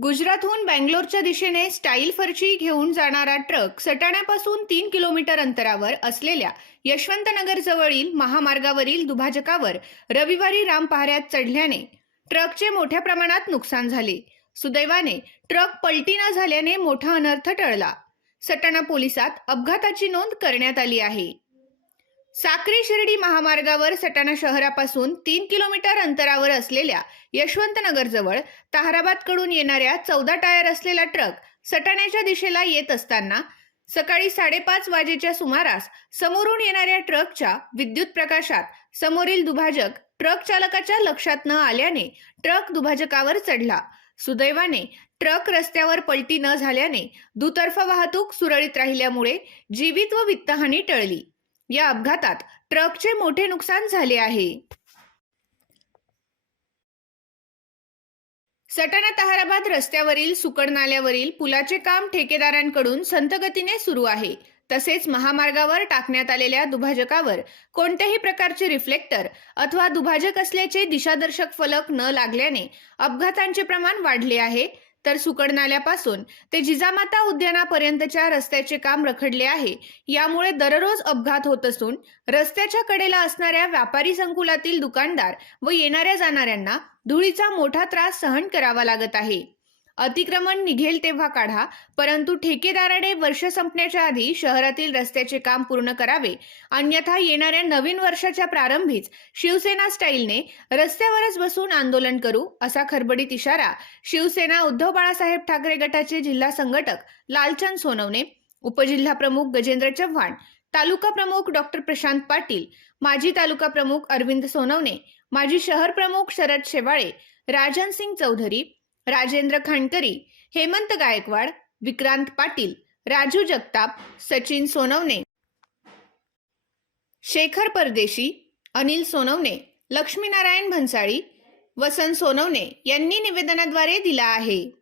गुजरातहून बँगलोरच्या दिशेने स्टाईल फरची घेऊन जाणारा ट्रक सटाण्यापासून तीन किलोमीटर अंतरावर असलेल्या यशवंतनगर जवळील महामार्गावरील दुभाजकावर रविवारी राम पहाऱ्यात चढल्याने ट्रकचे मोठ्या प्रमाणात नुकसान झाले. सुदैवाने ट्रक पलटी न झाल्याने मोठा अनर्थ टळला. सटाणा पोलिसात अपघाताची नोंद करण्यात आली आहे. साक्री शिर्डी महामार्गावर सटाणा शहरापासून तीन किलोमीटर अंतरावर असलेल्या यशवंतनगरजवळ ताहराबादकडून येणाऱ्या चौदा टायर असलेला ट्रक सटाण्याच्या दिशेला येत असताना सकाळी साडेपाच वाजेच्या सुमारास समोरून येणाऱ्या ट्रकच्या विद्युत प्रकाशात समोरील दुभाजक ट्रक चालकाच्या लक्षात न आल्याने ट्रक दुभाजकावर चढला. सुदैवाने ट्रक रस्त्यावर पलटी न झाल्याने दुतर्फा वाहतूक सुरळीत राहिल्यामुळे जीवित व वित्तहानी टळली. या अपघातात ट्रकचे मोठे नुकसान झाले आहे. सटाणा ताहराबाद रस्त्यावरील सुकड नाल्यावरील पुलाचे काम ठेकेदारांकडून संथगतीने सुरू आहे. तसेच महामार्गावर टाकण्यात आलेल्या दुभाजकावर कोणत्याही प्रकारचे रिफ्लेक्टर अथवा दुभाजक असल्याचे दिशादर्शक फलक न लागल्याने अपघातांचे प्रमाण वाढले आहे. तर सुकडनाल्यापासून ते जिजामाता उद्यानापर्यंतच्या रस्त्याचे काम रखडले आहे. यामुळे दररोज अपघात होत असून रस्त्याच्या कडेला असणाऱ्या व्यापारी संकुलातील दुकानदार व येणाऱ्या जाणाऱ्यांना धुळीचा मोठा त्रास सहन करावा लागत आहे. अतिक्रमण निघेल तेव्हा काढा परंतु ठेकेदाराने वर्ष संपण्याच्या आधी शहरातील रस्त्याचे काम पूर्ण करावे. अन्यथा येणाऱ्या नवीन वर्षाच्या प्रारंभीच शिवसेना स्टाईलने रस्त्यावरच बसून आंदोलन करू असा खरबडीत इशारा शिवसेना उद्धव बाळासाहेब ठाकरे गटाचे जिल्हा संघटक लालचंद सोनवणे उपजिल्हा प्रमुख गजेंद्र चव्हाण तालुका प्रमुख डॉक्टर प्रशांत पाटील माजी तालुका प्रमुख अरविंद सोनवणे माजी शहर प्रमुख शरद शेवाळे राजन सिंग चौधरी राजेंद्र खांडकरी हेमंत गायकवाड विक्रांत पाटील राजू जगताप सचिन सोनवणे. शेखर परदेशी अनिल सोनवणे. लक्ष्मीनारायण भन्साळी वसंत सोनवणे यांनी निवेदनाद्वारे दिला आहे.